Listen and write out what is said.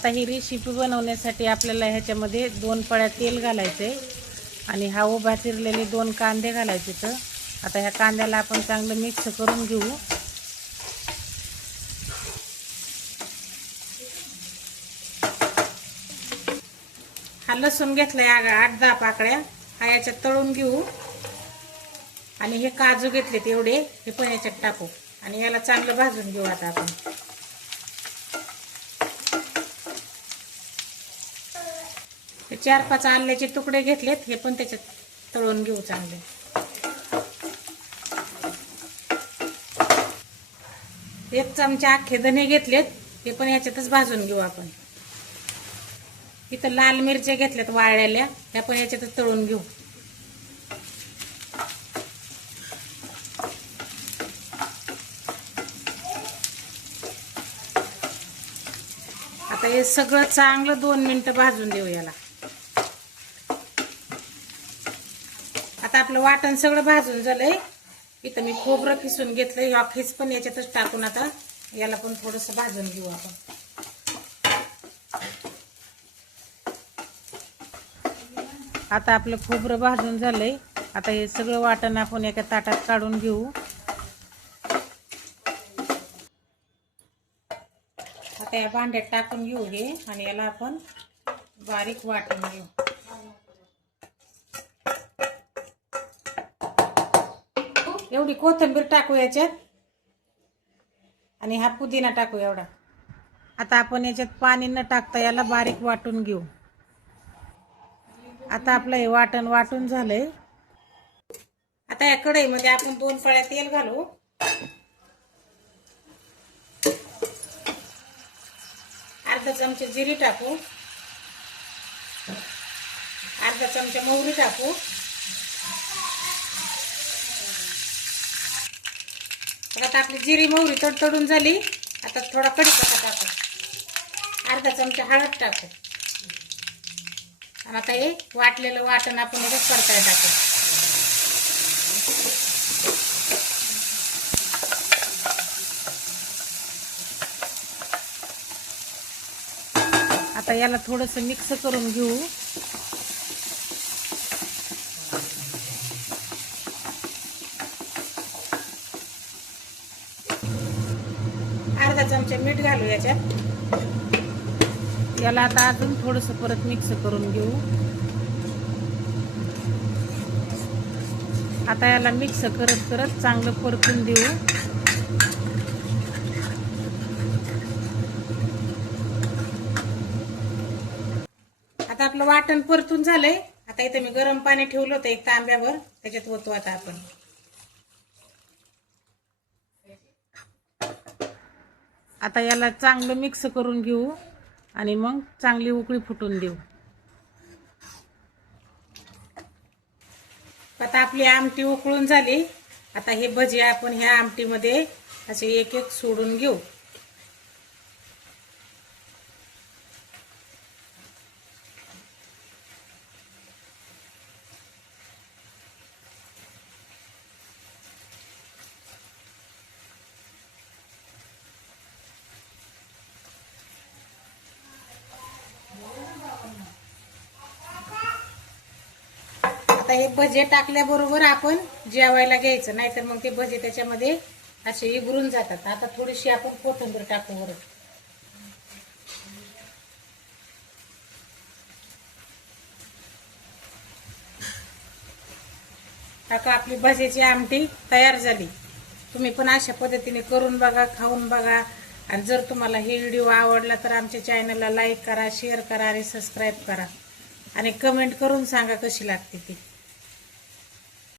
आता ही रेसिपी बनवण्यासाठी आपल्याला ह्याच्यामध्ये 2 पळ्या तेल घालायचे आणि हा उभा चिरलेले 2 कांदे घालायचे. तर आता ह्या कांद्याला आपण चांगलं मिक्स करून घेऊ. हा लसूण घेतलाय 8-10 पाकळ्या, हा याच्यात तळून घेऊ. आणि हे काजू घेतलेत एवढे, हे पण याच्यात टाकू आणि याला चांगलं भाजून घेऊ. आता आपण हे 4-5 आल्याचे तुकडे घेतलेत, हे पण त्याच्यात तळून घेऊ चांगले. एक चमचा अख्खे धने घेतलेत, हे पण याच्यातच भाजून घेऊ आपण. इथं लाल मिरच्या घेतल्यात वाळलेल्या, ह्या पण याच्यातच तळून घेऊ. आता हे सगळं चांगलं 2 मिनिटं भाजून देऊ याला. आता आपलं वाटण सगळं भाजून झालंय. इथं मी खोबरं किसून घेतलंय, ह्या खीस पण याच्यातच टाकून आता याला पण थोडंसं भाजून घेऊ आपण. आता आपलं खोबरं भाजून झालंय. आता हे सगळं वाटण आपण एका ताटात काढून घेऊ. आता या भांड्यात टाकून घेऊ हे आणि याला आपण बारीक वाटून घेऊ. एवढी कोथिंबीर टाकू याच्यात आणि हा पुदिना टाकू एवढा. आता आपण याच्यात पाणी न टाकता याला बारीक वाटून घेऊ. आता आपलं हे वाटण वाटून झालंय. आता या कढईमध्ये आपण 2 पळ्या तेल घालू. अर्धा चमचा जिरे टाकू, अर्धा चमचा मोहरी टाकू. आता आपली जिरी मोहरी तडतडून झाली. आता थोडा कढीपत्ता टाकू, अर्धा चमचा हळद टाकू आणि आता हे वाटलेलं वाटण आपण याच्यात परतायला टाकू. आता याला थोडंसं मिक्स करून घेऊ. अर्धा चमचा मीठ घालू याच्यात. याला आता अजून थोडंसं परत मिक्स करून घेऊ. आता याला मिक्स करत करत चांगलं परतून देऊ. आता आपलं वाटण परतून झालंय. आता इथे मी गरम पाणी ठेवलं होतं एक तांब्यावर, त्याच्यात ओतू आता आपण. आता याला चांगलं मिक्स करून घेऊ आणि मग चांगली उकळी फुटून देऊ. आता आपली आमटी उकळून झाली. आता हे भजी आपण ह्या आमटीमध्ये असे एक एक सोडून घेऊ. आता हे भजे टाकल्याबरोबर आपण जेवायला घ्यायचं, नाहीतर मग ते भजे त्याच्यामध्ये असे इगरून जातात. आता थोडीशी आपण कोथिंबीर टाकू वर. आता आपली भज्याची आमटी तयार झाली. तुम्ही पण अशा पद्धतीने करून बघा, खाऊन बघा. आणि जर तुम्हाला हे व्हिडिओ आवडला तर आमच्या चॅनलला लाईक करा, शेअर करा आणि सबस्क्राईब करा आणि कमेंट करून सांगा कशी लागते ती.